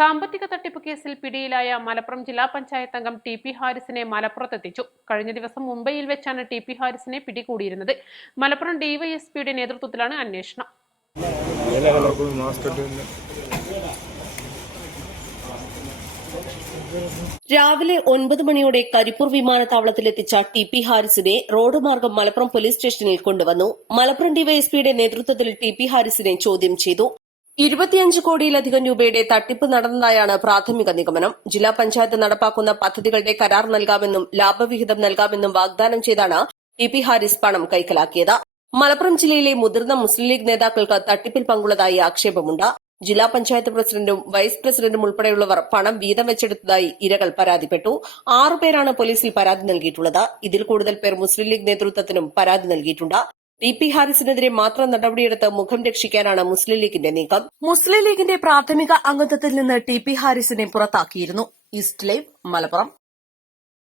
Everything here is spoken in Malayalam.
സാമ്പത്തിക തട്ടിപ്പ് കേസിൽ പിടിയിലായ മലപ്പുറം ജില്ലാ പഞ്ചായത്ത് അംഗം ടി പി ഹാരിസിനെ മലപ്പുറത്തെത്തിച്ചു. കഴിഞ്ഞ ദിവസം മുംബൈയിൽ വെച്ചാണ് ടി പി ഹാരിസിനെ പിടികൂടിയിരുന്നത്. മലപ്പുറം ഡിവൈഎസ്പിയുടെ നേതൃത്വത്തിലാണ് അന്വേഷണം. രാവിലെ ഒൻപത് മണിയോടെ കരിപ്പൂർ വിമാനത്താവളത്തിലെത്തിച്ച ടി പി ഹാരിസിനെ റോഡ് മാർഗം മലപ്പുറം പോലീസ് സ്റ്റേഷനിൽ കൊണ്ടുവന്നു. മലപ്പുറം ഡിവൈഎസ്പിയുടെ നേതൃത്വത്തിൽ ടി പി ഹാരിസിനെ ചോദ്യം ചെയ്തു. ഇരുപത്തിയഞ്ച് കോടിയിലധികം രൂപയുടെ തട്ടിപ്പ് നടന്നതായാണ് പ്രാഥമിക നിഗമനം. ജില്ലാ പഞ്ചായത്ത് നടപ്പാക്കുന്ന പദ്ധതികളുടെ കരാർ നൽകാമെന്നും ലാഭവിഹിതം നൽകാമെന്നും വാഗ്ദാനം ചെയ്താണ് ഇ പി ഹാരിസ് പണം കൈക്കലാക്കിയത്. മലപ്പുറം ജില്ലയിലെ മുതിർന്ന മുസ്ലിം ലീഗ് നേതാക്കൾക്ക് തട്ടിപ്പിൽ പങ്കുള്ളതായി ആക്ഷേപമുണ്ട്. ജില്ലാ പഞ്ചായത്ത് പ്രസിഡന്റും വൈസ് പ്രസിഡന്റും ഉൾപ്പെടെയുള്ളവർ പണം വീതം വെച്ചെടുത്തതായി ഇരകൾ പരാതിപ്പെട്ടു. ആറുപേരാണ് പോലീസിൽ പരാതി നൽകിയിട്ടുള്ളത്. ഇതിൽ കൂടുതൽ പേർ മുസ്ലിം ലീഗ് നേതൃത്വത്തിനും പരാതി നൽകിയിട്ടുണ്ട്. ടി പി ഹാരിസിനെതിരെ മാത്രം നടപടിയെടുത്ത് മുഖം രക്ഷിക്കാനാണ് മുസ്ലിം ലീഗിന്റെ നീക്കം. മുസ്ലിം ലീഗിന്റെ പ്രാഥമിക അംഗത്വത്തിൽ നിന്ന് ടി പി ഹാരിസിനെ പുറത്താക്കിയിരുന്നു. East Live Malappuram.